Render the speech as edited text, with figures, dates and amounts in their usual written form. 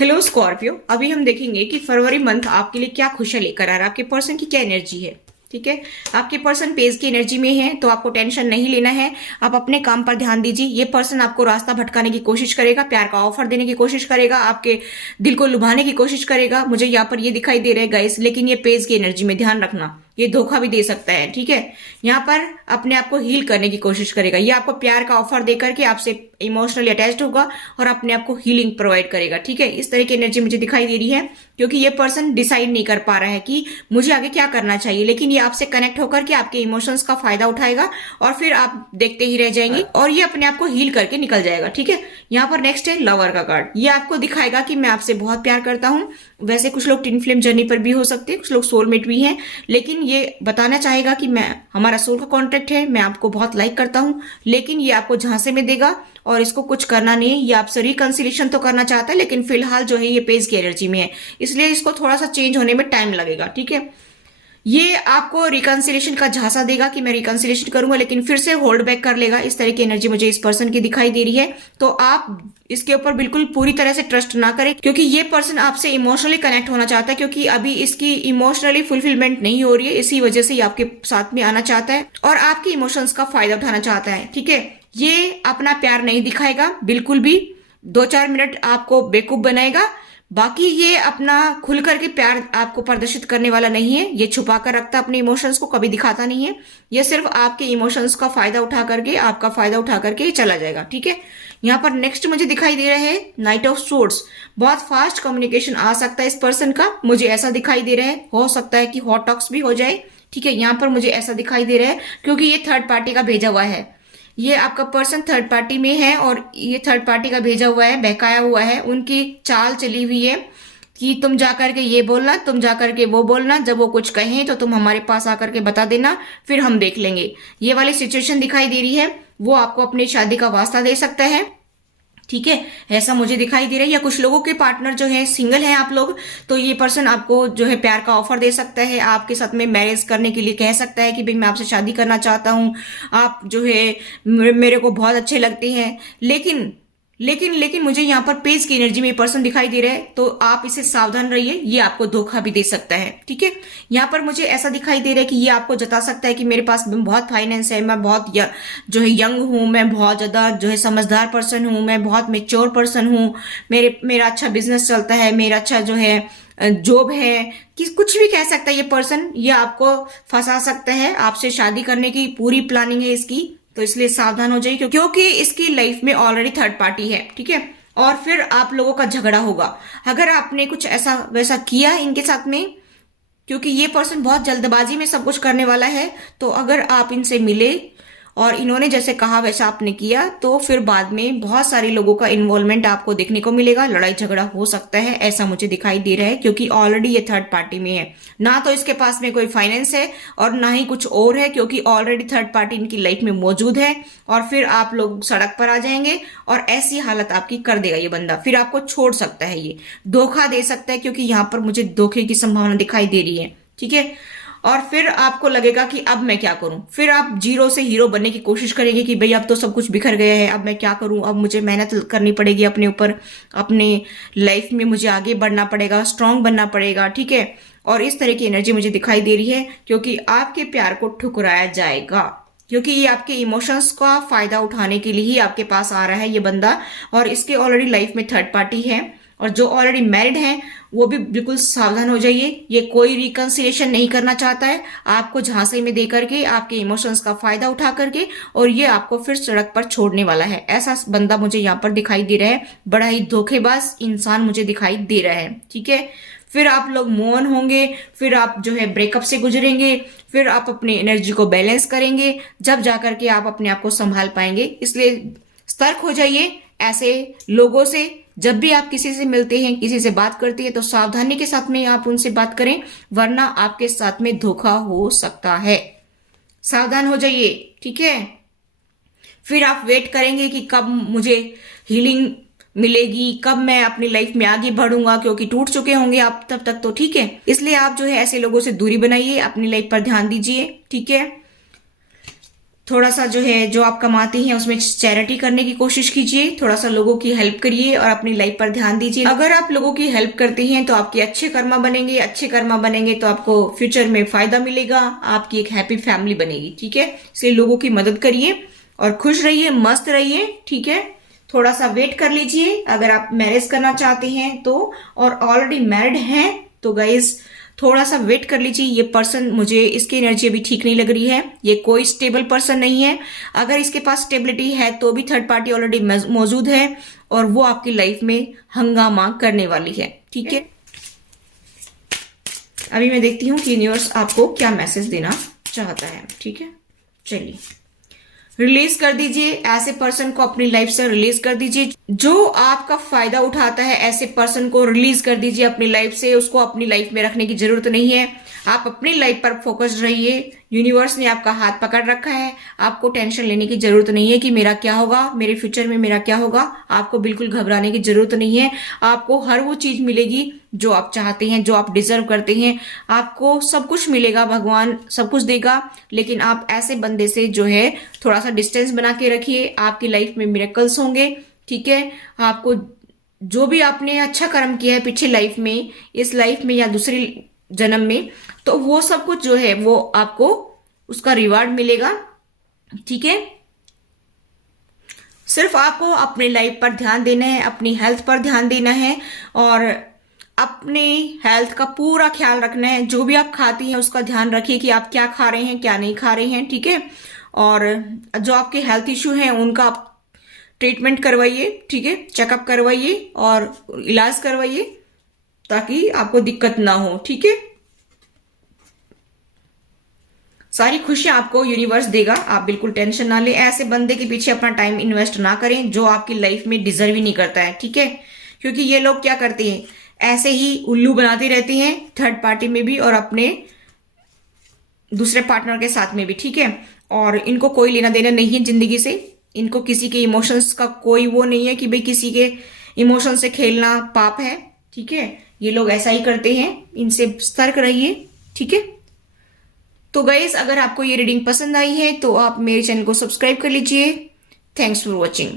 Hello Scorpio, अभी हम देखेंगे कि फरवरी मंथ आपके लिए क्या खुशियां लेकर आ रहा है, आपके पर्सन की क्या एनर्जी है। ठीक है, आपके पर्सन पेज की एनर्जी में है तो आपको टेंशन नहीं लेना है। आप अपने काम पर ध्यान दीजिए। ये पर्सन आपको रास्ता भटकाने की कोशिश करेगा, प्यार का ऑफर देने की कोशिश करेगा, आपके दिल को लुभाने की कोशिश करेगा। मुझे यहाँ पर ये दिखाई दे रहा है गाइस, लेकिन ये पेज की एनर्जी में ध्यान रखना, ये धोखा भी दे सकता है। ठीक है, यहाँ पर अपने आप को हील करने की कोशिश करेगा। ये आपको प्यार का ऑफर देकर के आपसे इमोशनली अटैच्ड होगा और अपने आप को हीलिंग प्रोवाइड करेगा। ठीक है, इस तरह की एनर्जी मुझे दिखाई दे रही है, क्योंकि ये पर्सन डिसाइड नहीं कर पा रहा है कि मुझे आगे क्या करना चाहिए, लेकिन ये आपसे कनेक्ट होकर के आपके इमोशंस का फायदा उठाएगा और फिर आप देखते ही रह जाएंगे और ये अपने आप को हील करके निकल जाएगा। ठीक है, यहाँ पर नेक्स्ट है लवर का कार्ड। ये आपको दिखाएगा कि मैं आपसे बहुत प्यार करता हूँ। वैसे कुछ लोग ट्विन फ्लेम जर्नी पर भी हो सकते हैं, कुछ लोग सोलमेट भी हैं, लेकिन ये बताना चाहेगा कि मैं हमारा सोल का कॉन्ट्रैक्ट है, मैं आपको बहुत लाइक करता हूँ, लेकिन ये आपको झांसे में देगा और इसको कुछ करना नहीं है। ये आपसे रिकंसिलेशन तो करना चाहता है, लेकिन फिलहाल जो है ये पेज की एनर्जी में है, इसलिए इसको थोड़ा सा चेंज होने में टाइम लगेगा। ठीक है, ये आपको रिकंसिलेशन का झांसा देगा कि मैं रिकंसिलेशन करूंगा, लेकिन फिर से होल्ड बैक कर लेगा। इस तरह की एनर्जी मुझे इस पर्सन की दिखाई दे रही है, तो आप इसके ऊपर बिल्कुल पूरी तरह से ट्रस्ट ना करें, क्योंकि ये पर्सन आपसे इमोशनली कनेक्ट होना चाहता है, क्योंकि अभी इसकी इमोशनली फुलफिलमेंट नहीं हो रही है, इसी वजह से ये आपके साथ में आना चाहता है और आपके इमोशंस का फायदा उठाना चाहता है। ठीक है, ये अपना प्यार नहीं दिखाएगा बिल्कुल भी, 2-4 मिनट आपको बेवकूफ बनाएगा, बाकी ये अपना खुल करके प्यार आपको प्रदर्शित करने वाला नहीं है। ये छुपा कर रखता है अपने इमोशंस को, कभी दिखाता नहीं है। ये सिर्फ आपके इमोशंस का फायदा उठा करके, आपका फायदा उठा करके ये चला जाएगा। ठीक है, यहाँ पर नेक्स्ट मुझे दिखाई दे रहा है नाइट ऑफ सोर्ड्स। बहुत फास्ट कम्युनिकेशन आ सकता है इस पर्सन का, मुझे ऐसा दिखाई दे रहा है। हो सकता है कि हॉट टॉक्स भी हो जाए। ठीक है, यहाँ पर मुझे ऐसा दिखाई दे रहा है, क्योंकि ये थर्ड पार्टी का भेजा हुआ है। ये आपका पर्सन थर्ड पार्टी में है और ये थर्ड पार्टी का भेजा हुआ है, बहकाया हुआ है। उनकी चाल चली हुई है कि तुम जाकर के ये बोलना, तुम जाकर के वो बोलना, जब वो कुछ कहें तो तुम हमारे पास आकर के बता देना, फिर हम देख लेंगे। ये वाली सिचुएशन दिखाई दे रही है। वो आपको अपनी शादी का वास्ता दे सकता है। ठीक है, ऐसा मुझे दिखाई दे रहा है। या कुछ लोगों के पार्टनर जो है सिंगल हैं आप लोग, तो ये पर्सन आपको जो है प्यार का ऑफर दे सकता है, आपके साथ में मैरिज करने के लिए कह सकता है कि भाई मैं आपसे शादी करना चाहता हूँ, आप जो है मेरे को बहुत अच्छे लगते हैं। लेकिन लेकिन लेकिन मुझे यहाँ पर पेज की एनर्जी में पर्सन दिखाई दे रहा है, तो आप इसे सावधान रहिए, ये आपको धोखा भी दे सकता है। ठीक है, यहाँ पर मुझे ऐसा दिखाई दे रहा है कि ये आपको जता सकता है कि मेरे पास बहुत फाइनेंस है, मैं बहुत जो है यंग हूँ, मैं बहुत ज्यादा जो है समझदार पर्सन हूँ, मैं बहुत मेच्योर पर्सन हूँ, मेरा अच्छा बिजनेस चलता है, मेरा अच्छा जो है जॉब है, कि कुछ भी कह सकता है ये पर्सन। ये आपको फंसा सकता है, आपसे शादी करने की पूरी प्लानिंग है इसकी, तो इसलिए सावधान हो जाइए, क्योंकि इसकी लाइफ में ऑलरेडी थर्ड पार्टी है। ठीक है, और फिर आप लोगों का झगड़ा होगा अगर आपने कुछ ऐसा वैसा किया इनके साथ में, क्योंकि ये पर्सन बहुत जल्दबाजी में सब कुछ करने वाला है। तो अगर आप इनसे मिले और इन्होंने जैसे कहा वैसा आपने किया, तो फिर बाद में बहुत सारे लोगों का इन्वॉल्वमेंट आपको देखने को मिलेगा, लड़ाई झगड़ा हो सकता है, ऐसा मुझे दिखाई दे रहा है, क्योंकि ऑलरेडी ये थर्ड पार्टी में है। ना तो इसके पास में कोई फाइनेंस है और ना ही कुछ और है, क्योंकि ऑलरेडी थर्ड पार्टी इनकी लाइफ में मौजूद है, और फिर आप लोग सड़क पर आ जाएंगे और ऐसी हालत आपकी कर देगा ये बंदा, फिर आपको छोड़ सकता है, ये धोखा दे सकता है, क्योंकि यहाँ पर मुझे धोखे की संभावना दिखाई दे रही है। ठीक है, और फिर आपको लगेगा कि अब मैं क्या करूं, फिर आप जीरो से हीरो बनने की कोशिश करेंगे कि भाई अब तो सब कुछ बिखर गया है, अब मैं क्या करूं, अब मुझे मेहनत करनी पड़ेगी अपने ऊपर, अपने लाइफ में मुझे आगे बढ़ना पड़ेगा, स्ट्रांग बनना पड़ेगा। ठीक है, और इस तरह की एनर्जी मुझे दिखाई दे रही है, क्योंकि आपके प्यार को ठुकराया जाएगा, क्योंकि ये आपके इमोशंस का फायदा उठाने के लिए ही आपके पास आ रहा है ये बंदा, और इसके ऑलरेडी लाइफ में थर्ड पार्टी है। और जो ऑलरेडी मैरिड हैं वो भी बिल्कुल सावधान हो जाइए, ये कोई रिकंसिलेशन नहीं करना चाहता है, आपको झांसे में दे करके, आपके इमोशंस का फायदा उठा करके, और ये आपको फिर सड़क पर छोड़ने वाला है। ऐसा बंदा मुझे यहाँ पर दिखाई दे रहा है, बड़ा ही धोखेबाज इंसान मुझे दिखाई दे रहा है। ठीक है, फिर आप लोग मूव ऑन होंगे, फिर आप जो है ब्रेकअप से गुजरेंगे, फिर आप अपनी एनर्जी को बैलेंस करेंगे, जब जाकर के आप अपने आप को संभाल पाएंगे। इसलिए सतर्क हो जाइए ऐसे लोगों से। जब भी आप किसी से मिलते हैं, किसी से बात करते हैं, तो सावधानी के साथ में आप उनसे बात करें, वरना आपके साथ में धोखा हो सकता है। सावधान हो जाइए। ठीक है, फिर आप वेट करेंगे कि कब मुझे हीलिंग मिलेगी, कब मैं अपनी लाइफ में आगे बढ़ूंगा, क्योंकि टूट चुके होंगे आप तब तक। तो ठीक है, इसलिए आप जो है ऐसे लोगों से दूरी बनाइए, अपनी लाइफ पर ध्यान दीजिए। ठीक है, थोड़ा सा जो है जो आप कमाती हैं उसमें चैरिटी करने की कोशिश कीजिए, थोड़ा सा लोगों की हेल्प करिए और अपनी लाइफ पर ध्यान दीजिए। अगर आप लोगों की हेल्प करती हैं तो आपके अच्छे कर्मा बनेंगे, अच्छे कर्मा बनेंगे तो आपको फ्यूचर में फायदा मिलेगा, आपकी एक हैप्पी फैमिली बनेगी। ठीक है, इसलिए लोगों की मदद करिए और खुश रहिए, मस्त रहिए। ठीक है, थोड़ा सा वेट कर लीजिए अगर आप मैरिज करना चाहते हैं तो, और ऑलरेडी मैरिड हैं तो गाइज थोड़ा सा वेट कर लीजिए। ये पर्सन, मुझे इसकी एनर्जी अभी ठीक नहीं लग रही है, ये कोई स्टेबल पर्सन नहीं है। अगर इसके पास स्टेबिलिटी है तो भी थर्ड पार्टी ऑलरेडी मौजूद है और वो आपकी लाइफ में हंगामा करने वाली है। ठीक है, अभी मैं देखती हूँ कि यूनिवर्स आपको क्या मैसेज देना चाहता है। ठीक है, चलिए रिलीज कर दीजिए ऐसे पर्सन को, अपनी लाइफ से रिलीज कर दीजिए। जो आपका फायदा उठाता है ऐसे पर्सन को रिलीज कर दीजिए अपनी लाइफ से, उसको अपनी लाइफ में रखने की जरूरत नहीं है। आप अपनी लाइफ पर फोकस्ड रहिए। यूनिवर्स ने आपका हाथ पकड़ रखा है, आपको टेंशन लेने की जरूरत नहीं है कि मेरा क्या होगा, मेरे फ्यूचर में मेरा क्या होगा। आपको बिल्कुल घबराने की जरूरत नहीं है। आपको हर वो चीज मिलेगी जो आप चाहते हैं, जो आप डिजर्व करते हैं। आपको सब कुछ मिलेगा, भगवान सब कुछ देगा। लेकिन आप ऐसे बंदे से जो है थोड़ा सा डिस्टेंस बना के रखिए, आपकी लाइफ में मिरेकल्स होंगे। ठीक है, आपको जो भी आपने अच्छा कर्म किया है पिछली लाइफ में, इस लाइफ में या दूसरी जन्म में, तो वो सब कुछ जो है वो आपको उसका रिवार्ड मिलेगा। ठीक है, सिर्फ आपको अपने लाइफ पर ध्यान देना है, अपनी हेल्थ पर ध्यान देना है और अपने हेल्थ का पूरा ख्याल रखना है। जो भी आप खाती हैं उसका ध्यान रखिए कि आप क्या खा रहे हैं, क्या नहीं खा रहे हैं। ठीक है, और जो आपके हेल्थ इश्यू हैं उनका आप ट्रीटमेंट करवाइए। ठीक है, चेकअप करवाइए और इलाज करवाइए ताकि आपको दिक्कत ना हो। ठीक है, सारी खुशियां आपको यूनिवर्स देगा, आप बिल्कुल टेंशन ना लें। ऐसे बंदे के पीछे अपना टाइम इन्वेस्ट ना करें जो आपकी लाइफ में डिजर्व ही नहीं करता है। ठीक है, क्योंकि ये लोग क्या करते हैं, ऐसे ही उल्लू बनाते रहते हैं, थर्ड पार्टी में भी और अपने दूसरे पार्टनर के साथ में भी। ठीक है, और इनको कोई लेना देना नहीं है जिंदगी से। इनको किसी के इमोशंस का कोई वो नहीं है कि भाई किसी के इमोशन से खेलना पाप है। ठीक है, ये लोग ऐसा ही करते हैं, इनसे सतर्क रहिए। ठीक है, तो गाइस अगर आपको ये रीडिंग पसंद आई है तो आप मेरे चैनल को सब्सक्राइब कर लीजिए। Thanks for watching.